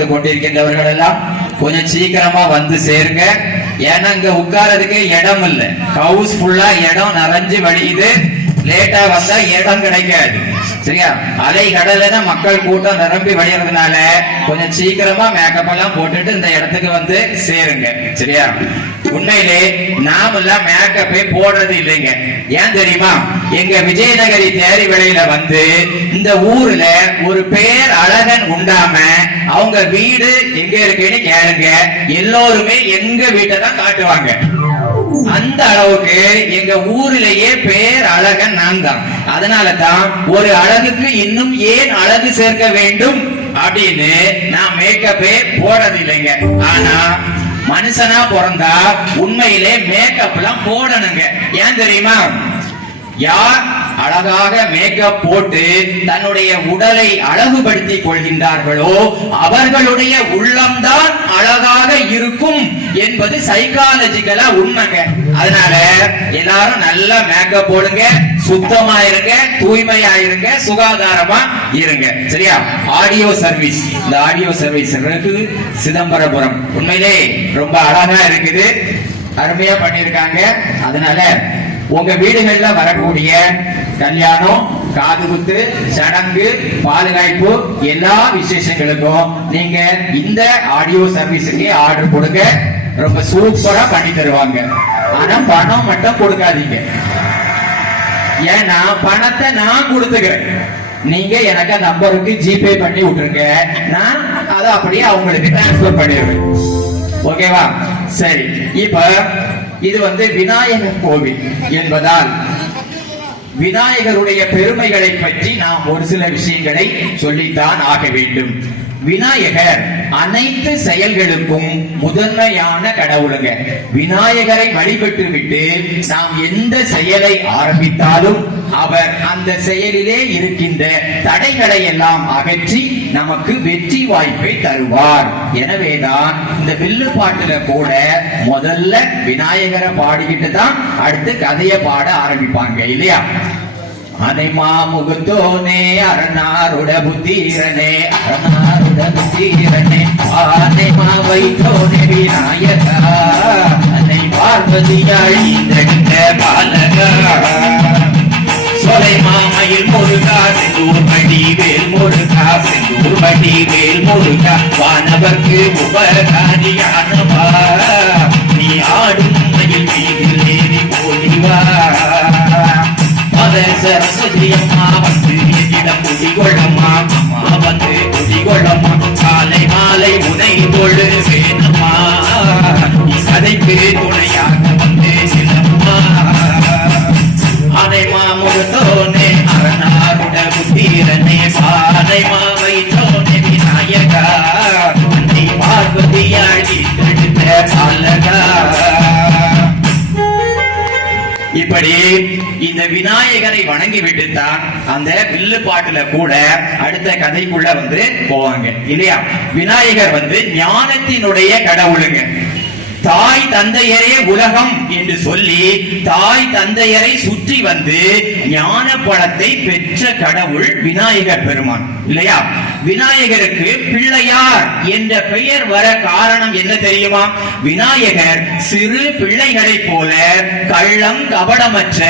போட்டு கொண்டிருக்கின்றவர்கள் எல்லாம் கொஞ்சம் சீக்கிரமா வந்து சேருங்க. ஏன்னா இங்க உட்காரதுக்கு இடம் இல்ல, ஹவுஸ் ஃபுல்லா இடம் நிறைஞ்சு வழியுது. லேட்டா வந்தா இடம் கிடைக்காது. சரியா? அலை கடல மக்கள் கூட்டம் நிரம்பி வழியறதுனால கொஞ்சம் சீக்கிரமா மேக்கப் எல்லாம் போட்டுட்டு இந்த இடத்துக்கு வந்து சேருங்க. சரியா? உண்மையிலே நாம எல்லாம் மேக்கப்பே போடுறது இல்லைங்க. ஏன் தெரியுமா? எங்க விஜயநகரி தேரி விலையில வந்து இந்த ஊர்ல ஒரு பேர் அழகன் உண்டாம அவங்க வீடு எங்க இருக்குன்னு கேளுங்க, எல்லோருமே எங்க வீட்டை தான் காட்டுவாங்க. அந்த அளவுக்கு எங்க ஊரிலேயே பேர் அழகன் நான் தான். அதனால தான் ஒரு அழகுக்கு இன்னும் ஏன் அழகு சேர்க்க வேண்டும் அப்படின்னு நான் மேக்கப்பே போடுறது இல்லைங்க. ஆனா மனுஷனா பிறந்தா உண்மையிலே மேக்கப் எல்லாம் போடணுங்க. ஏன் தெரியுமா? யார் அழகாக மேக்கப் போட்டு தன்னுடைய உடலை அழகுபடுத்திக் கொள்கின்றார்களோ அவர்களுடைய உள்ளம்தான் அழகாக இருக்கும் என்பது சைக்காலஜிக்கலா உண்மைங்க. அதனால எல்லாரும் நல்லா மேக்கப் போடுங்க, சுத்தமா இருங்க, தூய்மையா இருங்க, சுகாதாரமா இருங்க. சரியா? ஆடியோ சர்வீஸ், இந்த ஆடியோ சர்வீஸ் சிதம்பரபுரம் உண்மையிலே ரொம்ப அழகா இருக்குது, அருமையா பண்ணிருக்காங்க. அதனால உங்க வீடுகள்ல வரக்கூடிய கல்யாணம், காது குத்து, சடங்கு, பாதுகாப்பு எல்லா விசேஷங்களுக்கும் நீங்க இந்த ஆடியோ சர்வீஸுக்கு ஆர்டர் கொடுங்க. ரொம்ப சூப்பரா பண்ணி தருவாங்க. ஆனா பணம் மட்டும் கொடுக்காதீங்க. ஏன்னா பணத்தை நான் கொடுத்துக்கிறேன், நீங்க எனக்கு நம்பருக்கு ஜிபே பண்ணி விட்டுருங்க, நான் அதை அப்படியே அவங்களுக்கு டிரான்ஸ்பர் பண்ணிடுவேன். ஓகேவா? சரி, இப்ப இது வந்து விநாயகர் கோவில் என்பதால் விநாயகருடைய பெருமைகளை பற்றி நாம் ஒரு சில விஷயங்களை சொல்லித்தான் ஆக வேண்டும். விநாயகர் அனைத்து செயல்களுக்கும் முதன்மையான கடவுளுங்க. விநாயகரை வழிபட்டு விட்டு நாம் எந்த செயலை ஆரம்பித்தாலும் அவர் அந்த செயலிலே இருக்கின்ற தடைகளை எல்லாம் அகற்றி நமக்கு வெற்றி வாய்ப்பை தருவார். எனவேதான் இந்த வில்லு பாட்டுல கூட முதல்ல விநாயகரை பாடிக்கிட்டு தான் அடுத்து கதையை பாட ஆரம்பிப்பாங்க இல்லையா? அனைமா முகத்தோனே அரணாருட புத்தீரனே, அரணாருட புத்தீரனே, ஆனைமா வைத்தோனே விநாயகா, அன்னை பார்வதியாள் இந்த பாலகா, சொலை மாமையில் முருகா, செந்தூர் மடி வேல் முருகா, செந்தூர் மடி வேல் முருகா, வானவர்க்கு உபகாரியானவா, நீ ஆடும் மயில் மீதில் ஏறி போலிவா, சரஸ்வதி அம்மா வந்து என்னிடம் குடிகொள்ளம்மா, அம்மா வந்து குடிகொள்ளம்மா, காலை மாலை உனை தொழு வேணம்மா, கதைக்கு துணையாக வந்து சிலம்மா, அனைமா முகத்தோனே அரணாருட புத்தீரனே, பானை மாவை தோனே விநாயகா, அன்னை பார்வதியாள் தடுத்த பாலகா. இப்படி இந்த விநாயகரை வணங்கி விட்டுத்தான் அந்த வில்லு பாட்டுல கூட அடுத்த கதைக்குள்ள வந்து போவாங்க இல்லையா? விநாயகர் வந்து ஞானத்தினுடைய கடவுளுங்க. தாய் தந்தையரே உலகம் என்று சொல்லி தாய் தந்தையரை சுற்றி வந்து ஞான பழத்தை பெற்ற கடவுள் விநாயகர் பெருமான் இல்லையா? விநாயகருக்கு பிள்ளையார் என்ற பெயர் வர காரணம் என்ன தெரியுமா? விநாயகர் சிறு பிள்ளைகளை போல கள்ளம் கபடமற்ற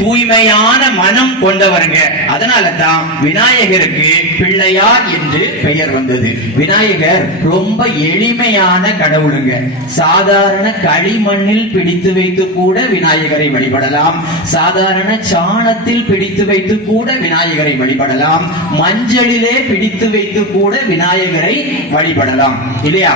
தூய்மையான மனம் கொண்டவருங்க. அதனால தான் விநாயகருக்கு பிள்ளையார் என்று பெயர் வந்தது. விநாயகர் ரொம்ப எளிமையான கடவுளுங்க. சாதாரண களிமண்ணில் பிடித்து வைத்து கூட விநாயகரை வழிபடலாம், சாதாரண சாணத்தில் பிடித்து வைத்து கூட விநாயகரை வழிபடலாம், மஞ்சளிலே பிடித்து வைத்து கூட விநாயகரை வழிபடலாம் இல்லையா?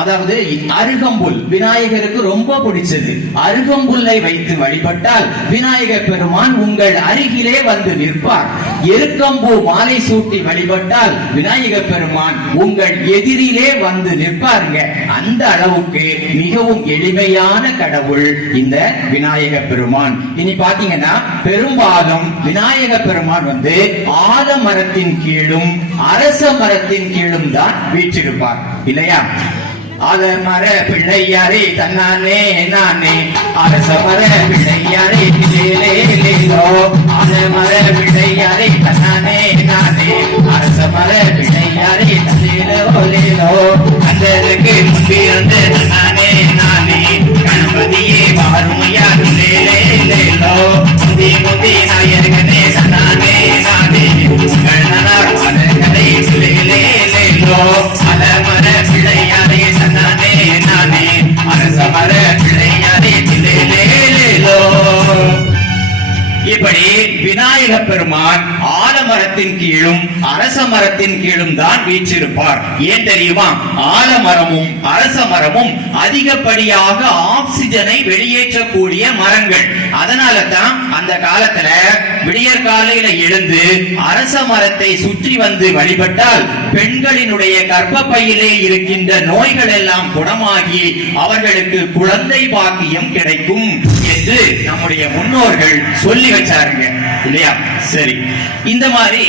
அதாவது அருகம்புல் விநாயகருக்கு ரொம்ப பிடிச்சது. அருகம்புல்லை வைத்து வழிபட்டால் விநாயகர் பெருமான் உங்கள் அருகிலே வந்து நிற்பார். எருக்கம்பூ மாலை சூட்டி வழிபட்டால் விநாயகர் பெருமான் உங்கள் எதிரிலே வந்து நிற்பாருங்க. அந்த அளவுக்கு மிகவும் எளிமையான கடவுள் இந்த விநாயகர் பெருமான். இனி பாத்தீங்கன்னா பெரும்பாலும் விநாயகர் பெருமான் வந்து ஆலமரத்தின் கீழும் அரச மரத்தின் கீழும் தான் வீற்றிருப்பார் இல்லையா? ஆலமர பிள்ளையாரே தன்னானே நானே, அரச மர பிள்ளையாரே லேலோ, ஆலமர பிள்ளையாரே தன்னானே நானே, அரச மர பிள்ளையாரே லேலோ லேலோ, வந்து நானே நானே கணபதியே வாருமையா லேலோ முந்தி முந்தி நாயர்களே நானே நானே உங்கள் நனார்களை லேலோ அலமர பிள்ளையாரே நானே நானே அரசமர பிள்ளையாரே லேலோ. இப்படி விநாயக பெருமான் ஆலமரத்தின் கீழும் அரச மரத்தின் கீழும் தான் வீற்றிருப்பார். ஏன் தெரியுமா? ஆலமரமும் அரச மரமும் அதிகப்படியாக ஆக்சிஜனை வெளியேற்றக்கூடிய மரங்கள். அதனால தான் அந்த காலத்துல விடியற் காலையில எழுந்து அரச மரத்தை சுற்றி வந்து வழிபட்டால் பெண்களினுடைய கர்ப்பப்பையிலே இருக்கின்ற நோய்கள் எல்லாம் குணமாகி அவர்களுக்கு குழந்தை பாக்கியம் கிடைக்கும் என்று நம்முடைய முன்னோர்கள் சொல்லி வச்சாருங்க இல்லையா? சரி, இந்த மாதிரி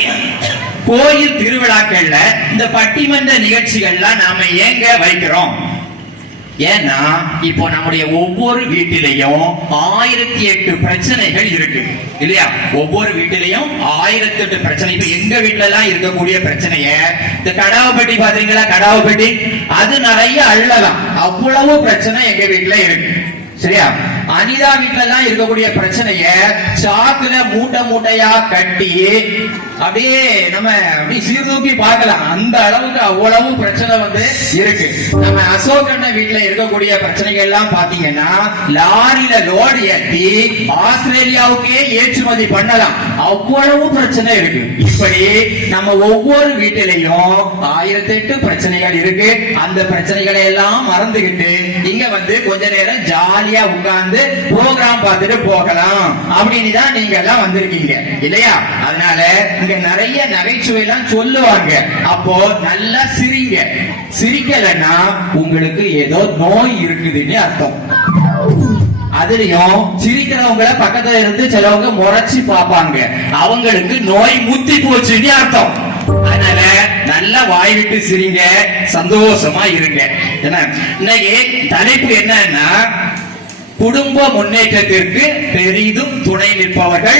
கோயில் திருவிழாக்கள்ல இந்த பட்டிமன்ற நிகழ்ச்சிகள்லாம் நாம ஏங்க வைக்கிறோம்? ஏன்னா இப்போ நம்முடைய ஒவ்வொரு வீட்டிலையும் 1008 பிரச்சனைகள் இருக்கு இல்லையா? ஒவ்வொரு வீட்டிலையும் 1008 பிரச்சனை. இப்ப எங்க வீட்டுல எல்லாம் இருக்கக்கூடிய பிரச்சனைய இந்த கடாவு பெட்டி பாத்தீங்களா? கடாவு பெட்டி அது நிறைய அள்ளலாம், அவ்வளவு பிரச்சனை எங்க வீட்டுல இருக்கு. சரியா? அனிதா வீட்டுல எல்லாம் இருக்கக்கூடிய பிரச்சனைய சாக்குல மூட்டை மூட்டையா கட்டி அப்படியே நம்ம அப்படி சீர்தூக்கி பார்க்கலாம். அந்த அளவுக்கு அவ்வளவு பிரச்சனை வந்து இருக்கு. நம்ம அசோகண்ண வீட்டுல இருக்கக்கூடிய பிரச்சனைகள் எல்லாம் பாத்தீங்கன்னா லாரியில லோடு ஏற்றி ஆஸ்திரேலியாவுக்கே ஏற்றுமதி பண்ணலாம், அவ்வளவு பிரச்சனை இருக்கு. இப்படி நம்ம ஒவ்வொரு வீட்டிலையும் 1008 பிரச்சனைகள் இருக்கு. அந்த பிரச்சனைகளை எல்லாம் மறந்துகிட்டு இங்க வந்து கொஞ்ச நேரம் ஜாலியா உட்கார்ந்து ப்ரோகிராம் பார்த்துட்டு போகலாம் அப்படின்னு தான் நீங்க எல்லாம் வந்திருக்கீங்க இல்லையா? அதனால இங்க நிறைய நகைச்சுவை எல்லாம் சொல்லுவாங்க. அப்போ நல்லா சிரிங்க. சிரிக்கலன்னா உங்களுக்கு ஏதோ நோய் இருக்குதுன்னு அர்த்தம். அதுலயும் சிரிக்கிறவங்கள பக்கத்துல இருந்து சிலவங்க முறைச்சு பார்ப்பாங்க, அவங்களுக்கு நோய் முத்தி போச்சுன்னு அர்த்தம். அதனால நல்லா வாய் விட்டு சிரிங்க, சந்தோஷமா இருங்க. இன்னைக்கு தலைப்பு என்னன்னா குடும்ப முன்னேற்றத்திற்கு பெரிதும் துணை நிற்பவர்கள்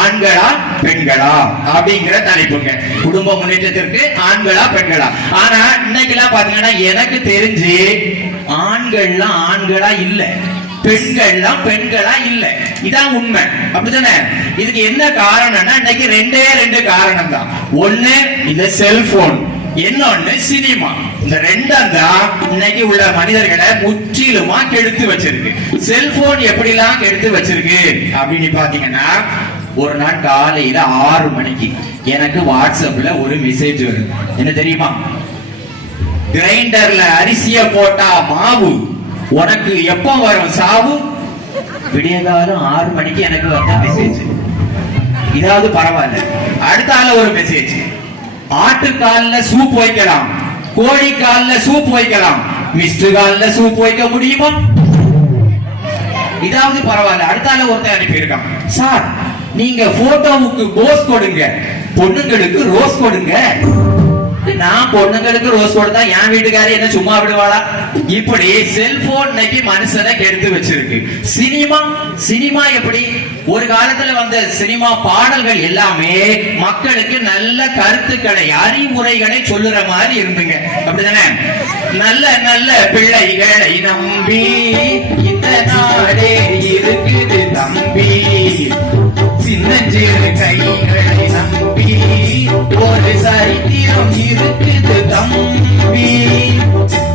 ஆண்களா பெண்களா அப்படிங்கிற தலைப்புங்க. குடும்ப முன்னேற்றத்திற்கு ஆண்களா பெண்களா? ஆனா இன்னைக்கு எல்லாம் பாத்தீங்கன்னா எனக்கு தெரிஞ்சு ஆண்கள்லாம் ஆண்களா இல்ல, பெண்கள்லாம் பெண்களா இல்ல. இதான் உண்மை, அப்படித்தானே? இதுக்கு என்ன காரணம்னா இன்னைக்கு ரெண்டு காரணம் தான். ஒண்ணு இந்த செல்போன், இன்னொன்னு சினிமா. இந்த ரெண்டும் தான் இன்னைக்கு உள்ள மனிதர்களை முற்றிலுமா கெடுத்து வச்சிருக்கு. செல்போன் எப்படிலாம் கெடுத்து வச்சிருக்கு அப்படின்னு பாத்தீங்கன்னா, ஒரு நாள் காலையில 6 மணிக்கு எனக்கு வாட்ஸ்அப்ல ஒரு மெசேஜ் வருது. என்ன தெரியுமா? கிரைண்டர்ல அரிசிய போட்டா மாவு, உனக்கு எப்ப வரும் சாவு? விடியகாலம் 6 மணிக்கு எனக்கு வந்த மெசேஜ். இதாவது பரவாயில்ல. அடுத்தால ஒரு மெசேஜ், ஆட்டுக்கால்ல சூப் வைக்கலாம், கோழி கால்ல சூப் வைக்கலாம், மிஸ்டு கால்ல சூப் வைக்க முடியுமா? இதாவது பரவாயில்ல. அடுத்தால ஒருத்தர் அனுப்பி இருக்கான், சார் நீங்க போட்டோவுக்கு போஸ் கொடுங்க, பொண்ணுங்களுக்கு ரோஸ் கொடுங்க. நான் பொண்ணுங்களுக்கு ரோஸ் கொடுத்தா என் வீட்டுக்காரி என்ன சும்மா விடுவாளா? இப்படி செல்போன் இன்னைக்கு மனுஷனை கெடுத்து வச்சிருக்கு. சினிமா எப்படி? ஒரு காலத்துல வந்த சினிமா பாடல்கள் எல்லாமே மக்களுக்கு நல்ல கருத்துக்களை, அறிவுரைகளை சொல்லுற மாதிரி இருந்துங்க, அப்படிதானே? நல்ல நல்ல பிள்ளைகளை நம்பி இந்த நாடே இருக்குது தம்பி, சின்னஞ்சிறு கைகளை நம்பி ஒரு சரித்திரம் இருக்குது தம்பி.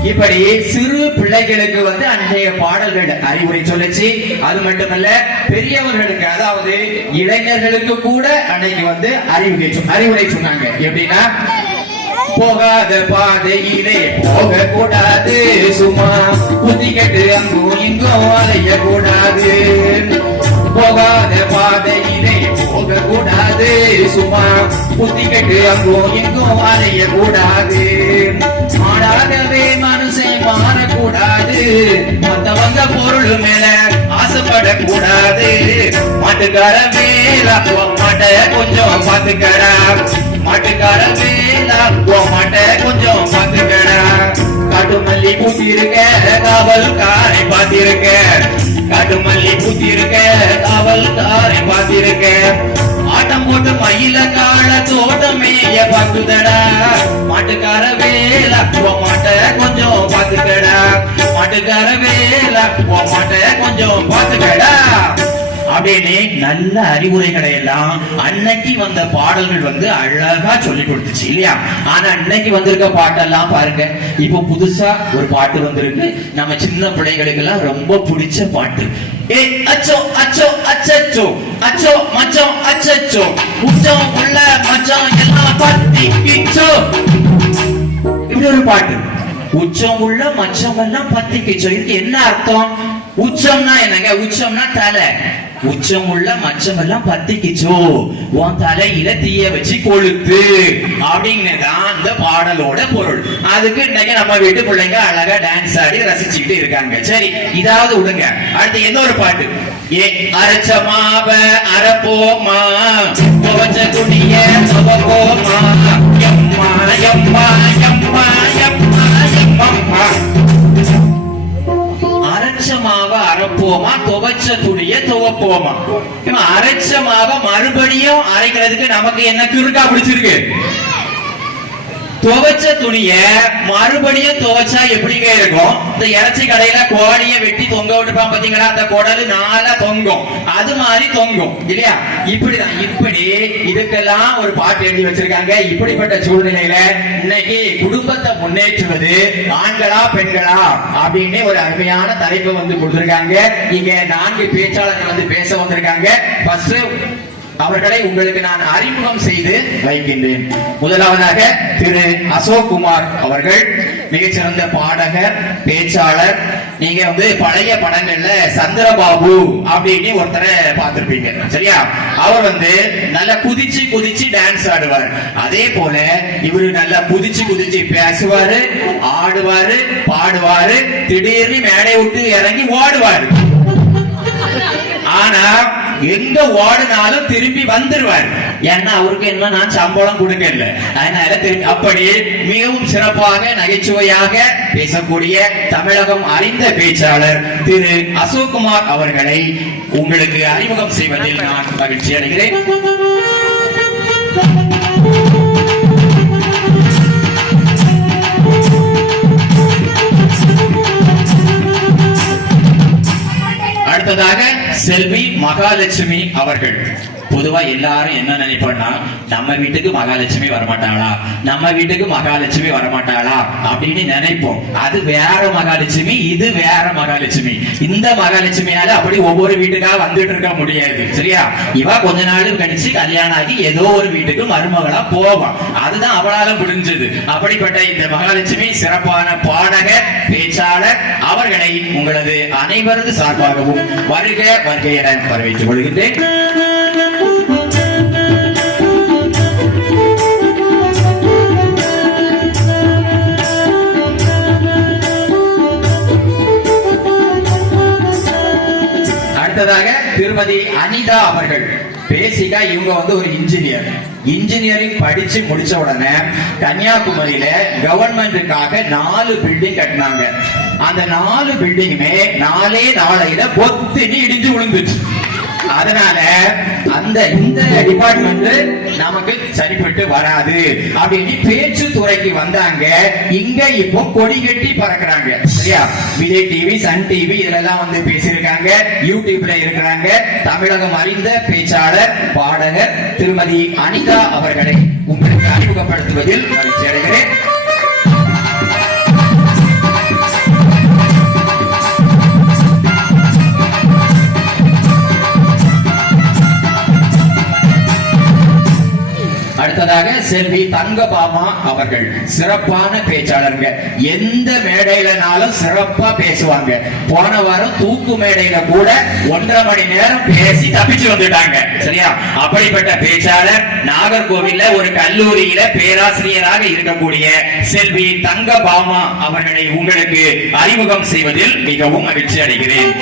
இப்படி சிறு பிள்ளைகளுக்கு வந்து அன்றைய பாடல்கள் அறிவுரை சொல்லுச்சு. அது மட்டுமல்ல, பெரியவர்களுக்கு அதாவது இளைஞர்களுக்கு கூட அன்னைக்கு வந்து அறிவுரை சொன்னாங்க. எப்படின்னா, போகாத பாதையிலே போக கூடாது, சும்மா புத்தி கட்டு அங்கும் இங்கும் அலைய கூடாது. போகாத பாதையிலே போக கூடாது, சும்மா புத்தி கட்டு அங்கும் இங்கும் அலைய கூடாது. மாடாகவே மனுஷன் மாறக்கூடாது, மத்தவங்க பொருள் மேல ஆசைப்படக்கூடாது. மாட்டுக்கார மேல மாட்ட கொஞ்சம் பாத்துக்கடா, மாட்டுக்கார மேல மாட்ட கொஞ்சம் பாத்துக்கடா. காட்டு மல்லி பூத்தி இருக்க காவல் காரை பாத்திருக்க, காட்டு மல்லி பூத்தி இருக்க காவல் காரை பாத்திருக்க. ஆட்டம் போட்டு மயில கால தோட்டமேய பாக்குதடா, மாட்டுக்கார வேல மாட்ட கொஞ்சம் பாத்துக்கடா. மாட்டுக்கார வேலை மாட்ட கொஞ்சம் பார்த்துக்கடா அப்படின்னு நல்ல அறிவுரைகளை எல்லாம் அன்னைக்கு வந்த பாடல்கள் வந்து அழகா சொல்லி கொடுத்துச்சு இல்லையா. ஆனா அன்னைக்கு வந்திருக்க பாட்டெல்லாம் பாருங்க, இப்ப புதுசா ஒரு பாட்டு வந்திருக்கு, நம்ம சின்ன பிள்ளைகளுக்கு எல்லாம் ரொம்ப பிடிச்ச பாட்டு. ஏ அச்சோ அச்சோ அச்சோ அச்சோ மச்சம் அச்சோ உச்சம் உள்ள மச்சம் எல்லாம் பத்திக்கிச்சோ, இப்படி ஒரு பாட்டு. உச்சம் உள்ள மச்சம் எல்லாம் பத்திக்கிச்சோ, இதுக்கு என்ன அர்த்தம்? உச்சம்னா என்னங்க? உச்சம்னா தலை. உச்சம் உள்ள மச்சம் எல்லாம் பத்திக்கிச்சோ, உன் தலையில தீய வச்சு கொளுத்து அப்படின்னுதான் அந்த பாடலோட பொருள். அதுக்கு இன்னைக்கு நம்ம வீட்டு பிள்ளைங்க அழகா டான்ஸ் ஆடி ரசிச்சுக்கிட்டு இருக்காங்க. சரி, இதாவது விடுங்க. அடுத்து இன்னொரு பாட்டு. ஏ அரைச்ச மாவ அரைப்போமா, துவச்ச துணிய துவப்போமா, எம்மா எம்மா எம்மா எம்மா எம்மா. அரைச்ச மாவ அரைப்போமா, துவைச்ச துணிய துவைப்போமா. அரைச்ச மாவ மறுபடியும் அரைக்கிறதுக்கு நமக்கு என்ன கிறுக்கா பிடிச்சிருக்கு? துவைச்ச துணிய மறுபடியும் துவைச்சா எப்படிங்க இருக்கும்? இந்த இறைச்சி கடையில கோழிய வெட்டி தொங்க விட்டுப்பான் பாத்தீங்களா, அந்த குடலு நாளா தொங்கும், அது மாதிரி தொங்கும் இல்லையா. இப்படிதான். இப்படி இதுக்கெல்லாம் ஒரு பாட்டு எழுதி வச்சிருக்காங்க. இப்படிப்பட்ட சூழ்நிலையில இன்னைக்கு குடும்பத்தை முன்னேற்றுவது ஆண்களா பெண்களா அப்படின்னு ஒரு அருமையான தலைப்பு வந்து கொடுத்திருக்காங்க. இங்க 4 பேச்சாளர்கள் வந்து பேச வந்திருக்காங்க. ஃபர்ஸ்ட் அவர்களை உங்களுக்கு நான் அறிமுகம் செய்து வைக்கின்றேன். முதலாவதாக திரு அசோக் குமார் அவர்கள், மிகச்சிறந்த பாடகர், பேச்சாளர். நீங்க வந்து பழைய படங்கள்ல சந்திரபாபு அப்படின்னு ஒருத்தரை பார்த்திருப்பீங்க சரியா. அவர் வந்து நல்லா குதிச்சு குதிச்சு டான்ஸ் ஆடுவார். அதே போல இவரு நல்லா குதிச்சு குதிச்சு பேசுவாரு, ஆடுவாரு, பாடுவாரு, திடீர்னு மேடை விட்டு இறங்கி ஓடுவாரு. ஆனா எங்க ஓடினாலும் திரும்பி வந்துருவார். ஏன்னா அவருக்கு என்ன, நான் சம்பளம் கொடுக்கல, அதனால திரும்பி. அப்படி மிகவும் சிறப்பாக நகைச்சுவையாக பேசக்கூடிய தமிழகம் அறிந்த பேச்சாளர் திரு அசோக் குமார் அவர்களை உங்களுக்கு அறிமுகம் செய்வதில் நான் மகிழ்ச்சி அடைகிறேன். அடுத்ததாக செல்வி மகாலட்சுமி அவர்கள். பொதுவா எல்லாரும் என்ன நினைப்போம்னா, நம்ம வீட்டுக்கு மகாலட்சுமி வரமாட்டாளா, நம்ம வீட்டுக்கு மகாலட்சுமி வரமாட்டாளா அப்படின்னு நினைப்போம். அது வேற மகாலட்சுமி, இது வேற மகாலட்சுமி. இந்த மகாலட்சுமியால அப்படி ஒவ்வொரு வீட்டுக்காக வந்துட்டு இருக்க முடியாது சரியா. இவ கொஞ்ச நாள் கழிச்சு கல்யாணம் ஆகி ஏதோ ஒரு வீட்டுக்கு மருமகளா போவான், அதுதான் அவளால முடிஞ்சது. அப்படிப்பட்ட இந்த மகாலட்சுமி சிறப்பான பாடகர், பேச்சாளர் அவர்களை உங்களது அனைவரது சார்பாகவும் வருக வருக என வரவேற்றுக் கொள்கின்றேன். அடுத்ததாக திருமதி அனிதா அவர்கள். பேசிக்கா இவங்க வந்து ஒரு இன்ஜினியரிங் படிச்சு முடிச்ச உடனே கன்னியாகுமரியில கவர்மெண்ட்டுக்காக 4 பில்டிங் கட்டினாங்க. அந்த 4 பில்டிங்குமே 4 நாளையில பொத்தினி இடிஞ்சு விழுந்துச்சு. அதனால இந்த டிபார்ட்மெண்ட் நமக்கு சரிப்பட்டு வராது அப்படின்னு பேச்சு துறைக்கு வந்தாங்க. இங்க இப்போ கொடி கட்டி பறக்குறாங்க சரியா. விஜய் டிவி, சன் டிவி இதெல்லாம் வந்து பேசியிருக்காங்க, யூடியூப்ல இருக்கிறாங்க. தமிழகம் அறிந்த பேச்சாளர், பாடகர் திருமதி அனிதா அவர்களை உங்களுக்கு அறிமுகப்படுத்துவதில் மகிழ்ச்சி அடைகிறேன். அடுத்ததாக செல்வி தங்கபாமா அவர்கள். சிறப்பான பேச்சாளருங்க, எந்த மேடையிலனாலும் சிறப்பா பேசுவாங்க. போன வாரம் தூக்கு மேடையில கூட 1.5 மணி நேரம் பேசி தப்பிச்சு வந்துட்டாங்க சரியா. அப்படிப்பட்ட பேச்சாளர், நாகர்கோவில்ல ஒரு கல்லூரியில பேராசிரியராக இருக்கக்கூடிய செல்வி தங்கபாமா அவர்களை உங்களுக்கு அறிமுகம் செய்வதில் மிகவும் மகிழ்ச்சி அடைகிறேன்.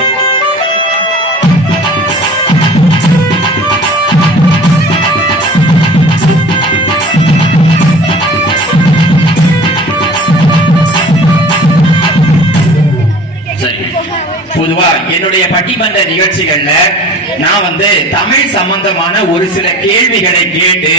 பொதுவா என்னுடைய பட்டிமன்ற நிகழ்ச்சிகள்ல நான் வந்து தமிழ் சம்பந்தமான ஒரு சில கேள்விகளை கேட்டு